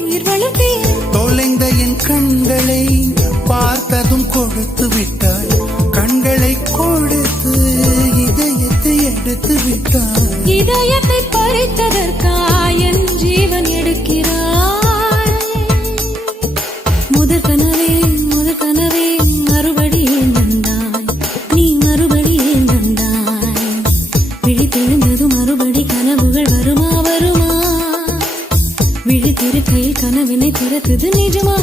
உயிர் வளர்த்தேன். தொலைந்த என் கண்களை பார்த்ததும் கொடுத்து விட்டாய். கண்களை கொடுத்து இதயத்தை எடுத்து விட்டாய். இதயத்தை பறித்ததற்காய் என் ஜீவன் எடுக்கிறாய். முதற் கனவே மறுபடியும் வந்தாய். நீ மறுபடியும் வந்தாய். விழித்தெழுந்தது மறுபடி கனவுகள் வருமா? விழித்திருக்கையில் கனவினை துரத்துது நிஜமா?